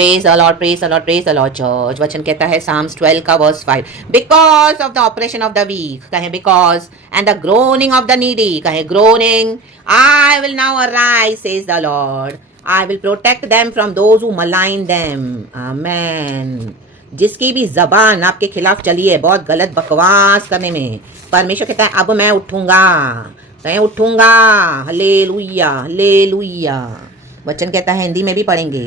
Praise the Lord, praise the Lord, praise the Lord church. वचन कहता है Psalms 12 का verse 5, because of the oppression of the weak, कहे because, and the groaning of the needy, कहे groaning, I will now arise says the Lord, I will protect them from those who malign them. Amen. जिसकी भी जबान आपके खिलाफ चली है बहुत गलत बकवास करने में, परमेश्वर कहता है अब मैं उठूंगा, मैं उठूंगा। Hallelujah, hallelujah. वचन कहता है, हिंदी में भी पढ़ेंगे,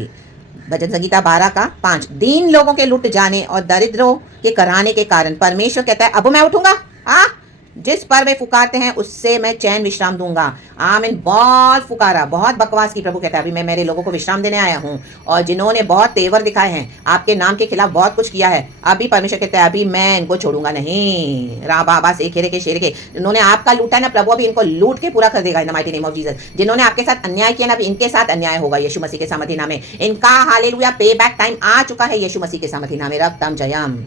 भजन संगीता 12 का 5, दीन लोगों के लुट जाने और दरिद्रों के कराने के कारण परमेश्वर कहता है अब मैं उठूंगा। हाँ, जिस पर वे पुकारते हैं उससे मैं चैन विश्राम दूंगा। आमीन। बहुत पुकारा, बहुत बकवास की, प्रभु कहता है अभी मैं मेरे लोगों को विश्राम देने आया हूँ। और जिन्होंने बहुत तेवर दिखाए हैं, आपके नाम के खिलाफ बहुत कुछ किया है, अभी परमेश्वर कहता है अभी मैं इनको छोड़ूंगा नहीं। रा बाबा से खेरे के शेर के, जिन्होंने आपका लूटा ना प्रभु, अभी इनको लूट के पूरा कर देगा इन the mighty name of Jesus. जिन्होंने आपके साथ अन्याय किया ना, अभी इनके साथ अन्याय होगा यीशु मसीह के सामर्थी नाम में। इनका हालेलुया पे बैक टाइम आ चुका है यीशु मसीह के सामर्थी नाम में। रक्तम जयम।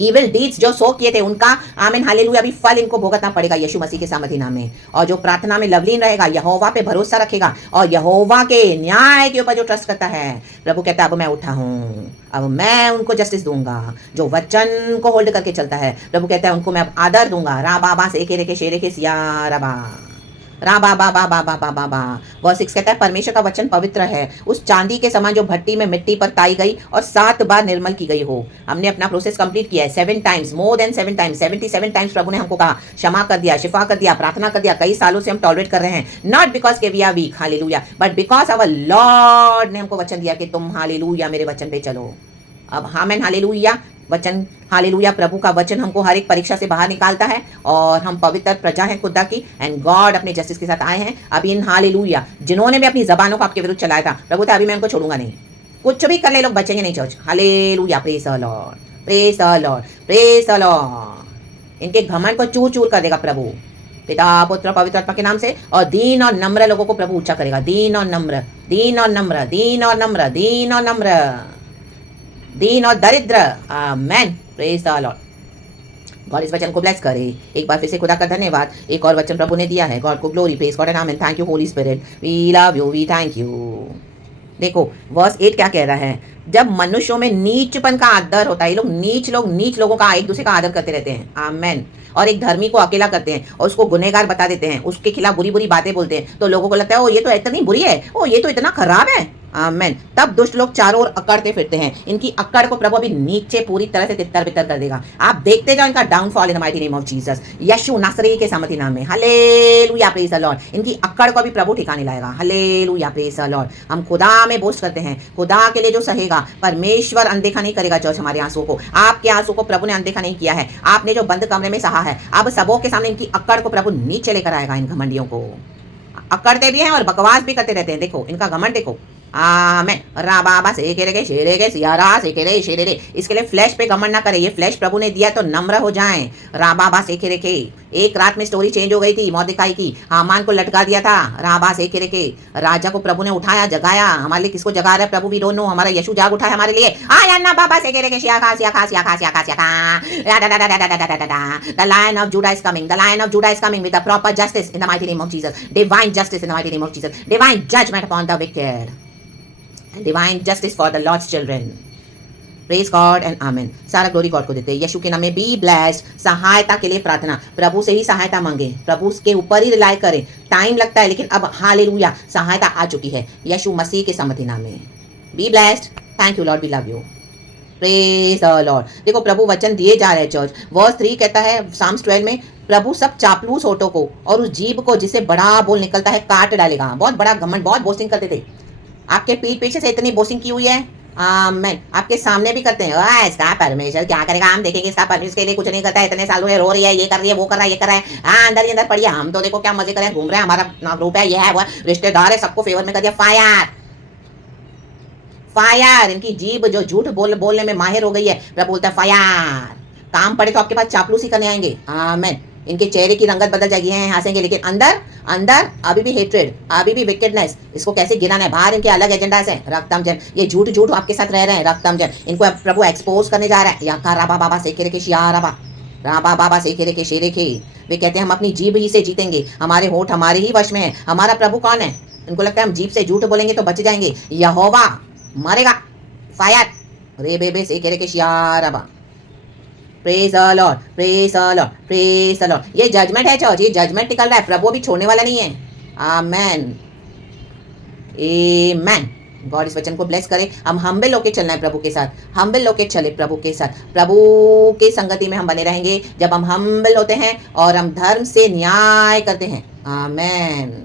इविल डीड्स जो सो किए थे उनका, आमीन हालेलुया, अभी फल इनको भुगतना पड़ेगा यीशु मसीह के सामर्थी नाम में। और जो प्रार्थना में लवलीन रहेगा, यहोवा पे भरोसा रखेगा और यहोवा के न्याय के ऊपर जो ट्रस्ट करता है, प्रभु कहता है अब मैं उठा हूँ, अब मैं उनको जस्टिस दूंगा। जो वचन को होल्ड करके चलता है, प्रभु कहता है उनको मैं अब आदर दूंगा। रा बाबा से के शेरे के सिया रबा, रा बा बा बा बा बा बा बा बा। वर्स 6 कहता है परमेश्वर का वचन पवित्र है, उस चांदी के समान जो भट्टी में मिट्टी पर ताई गई और 7 बार निर्मल की गई हो। हमने अपना प्रोसेस कंप्लीट किया है 7 times, more than 7 times, 77 times प्रभु ने हमको कहा, क्षमा कर दिया, शिफा कर दिया, प्रार्थना कर दिया। कई सालों से हम टॉलरेट कर रहे हैं, नॉट बिकॉज के we are weak, hallelujah, but because our lord ने हमको वचन दिया कि तुम हालेलुया मेरे वचन पे चलो। अब आमेन हालेलुया। वचन हालेलुया, प्रभु का वचन हमको हर एक परीक्षा से बाहर निकालता है और हम पवित्र प्रजा हैं खुदा की, एंड गॉड अपने जस्टिस के साथ आए हैं। अभी इन हालेलुया जिन्होंने भी अपनी जबानों को आपके विरुद्ध चलाया था, प्रभु था अभी मैं उनको छोड़ूंगा नहीं, कुछ भी कर ले लोग बचेंगे नहीं church. Hallelujah, praise the Lord, praise the Lord, praise the Lord. इनके घमंड को चूर चूर कर देगा प्रभु, पिता पुत्र पवित्र आत्मा के नाम से। और दीन और नम्र लोगों को प्रभु ऊंचा करेगा, दीन और नम्र, दीन और नम्र, दीन और नम्र, दीन और नम्र, दीन और दरिद्र। आमेन, प्रेज द लॉर्ड। गॉड इस वचन को ब्लेस करे। एक बार फिर से खुदा का धन्यवाद, एक और वचन प्रभु ने दिया है। गॉड को glory, praise God and amen. Thank you holy spirit, we love you, we thank you. देखो वर्स 8 क्या कह रहा है, जब मनुष्यों में नीचपन का आदर होता है, ये लोग नीच लोगों का एक दूसरे का आदर करते रहते हैं। आमेन। और एक धर्मी को अकेला करते हैं और उसको गुनहगार बता देते हैं, उसके खिलाफ बुरी बुरी बातें बोलते हैं, तो लोगों को लगता है ओ ये तो इतनी बुरी है, ओ ये तो इतना खराब है। आमेन। तब दुष्ट लोग चारों ओर अकड़ते फिरते हैं, इनकी अकड़ को प्रभु अभी नीचे पूरी तरह से तितर बितर कर देगा। आप देखते जाओ इनका downfall in the mighty name of Jesus, यीशु नासरी के सामर्थी नाम में। Hallelujah, praise the Lord. इनकी अकड़ को भी प्रभु ठिकाने लाएगा। Hallelujah, praise the Lord. हम खुदा में बोस्ट करते हैं, खुदा के लिए जो सहेगा, परमेश्वर अनदेखा नहीं करेगा चर्च हमारे आंसू को। आपके आंसू को प्रभु ने अनदेखा नहीं किया है, आपने जो बंद कमरे में सहा है, अब सबों के सामने इनकी अकड़ को प्रभु नीचे लेकर आएगा। इन घमंडियों को अकड़ते भी हैं और बकवास भी करते रहते हैं, देखो इनका घमंड देखो। आमेन। रा बाबा से के शेरे के सियारा से के शेरे रे। इसके लिए फ्लैश पे घमंड ना करे, ये फ्लैश प्रभु ने दिया तो नम्र हो जाएं। रा बाबा से के एक रात में स्टोरी चेंज हो गई थी मौदिकाई की, हामान को लटका दिया था। राबा से के राजा को प्रभु ने उठाया, जगाया। हमारे लिए किसको जगा रहा है प्रभु, वी डोंट नो। हमारा यीशु जाग उठा है हमारे लिए। आया ना बाबा से के सिया खा सिया खा सिया खा सिया खा सिया खा। The lion of Judah is coming, the lion of Judah is coming with the proper justice in the mighty name of Jesus. Divine justice in the mighty name of Jesus, divine judgement upon the wicked, divine justice for the Lord's children. Praise God and amen. सारा glory God को देते हैं। यीशु के नाम में be blessed. सहायता के लिए प्रार्थना, प्रभु से ही सहायता मांगे, प्रभु के ऊपर ही रिलाय करें। टाइम लगता है लेकिन अब हालेलुया सहायता आ चुकी है यीशु मसीह के सामर्थी नाम में। Be blessed. Thank you lord, we love you. Praise the lord. देखो प्रभु वचन दिए जा रहे हैं चर्च। वर्स 3 कहता है साम्स 12 में, प्रभु सब चापलूस होठों को और उस जीभ को जिसे बड़ा बोल निकलता है काट डालेगा। बहुत बड़ा घमंड, बहुत बोस्टिंग करते थे, आपके पीठ पीछे से इतनी बोसिंग की हुई है। आमेन। आपके सामने भी करते हैं, इसका परमेश्वर क्या करेगा, हम देखेंगे, इसका परमेश्वर के लिए कुछ नहीं करता है, इतने सालों से रो रही है, ये कर रही है, वो कर रहा है, ये कर रहा है। हाँ अंदर ही अंदर पड़िए, हम तो देखो क्या मजे करें, घूम रहे हैं, हमारा ग्रुप है, ये है वो रिश्तेदार है, सबको फेवर में कर दिया। Fire fire. इनकी जीभ जो झूठ बोलने में माहिर हो गई है, प्रभु बोलता है फायर। काम पड़े तो आपके पास चापलूसी करने आएंगे। आमेन। इनके चेहरे की रंगत बदल जाएगी, हैं हंसेंगे, लेकिन अंदर अंदर अभी भी हेट्रेड, अभी भी विकेडनेस। इसको कैसे गिराना है, बाहर इनके अलग एजेंडास हैं। रक्तम जन, ये झूठ झूठ आपके साथ रह रहे हैं। रक्तम जन, इनको प्रभु एक्सपोज करने जा रहा है। या राबा बाबा से के शिया राबा, राबा बाबा से के शेरे के। वे कहते हैं हम अपनी जीभ ही से जीतेंगे, हमारे होठ हमारे ही वश में है। हमारा प्रभु कौन है? इनको लगता है हम जीभ से झूठ बोलेंगे तो बच जाएंगे, यहोवा मारेगा। फायर रे बेबे से के शियारबा praise the Lord, praise the Lord, praise the Lord. ये जजमेंट है चर्च, ये जजमेंट निकल रहा है, प्रभु अभी छोड़ने वाला नहीं है। आमेन, आमेन। गॉड इस वचन को ब्लेस करे। हम हम्बल होके चलना है प्रभु के साथ, हम्बल होके चले प्रभु के साथ, प्रभु के संगति में हम बने रहेंगे जब हम हम्बल होते हैं और हम धर्म से न्याय करते हैं। आमेन।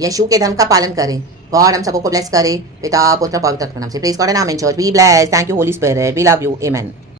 यीशु के धर्म का पालन करें। गॉड हम सबको ब्लेस करे, पिता पुत्र पवित्र आत्मा नाम से। Praise God and amen church, be blessed. Thank you holy spirit, we love you, amen.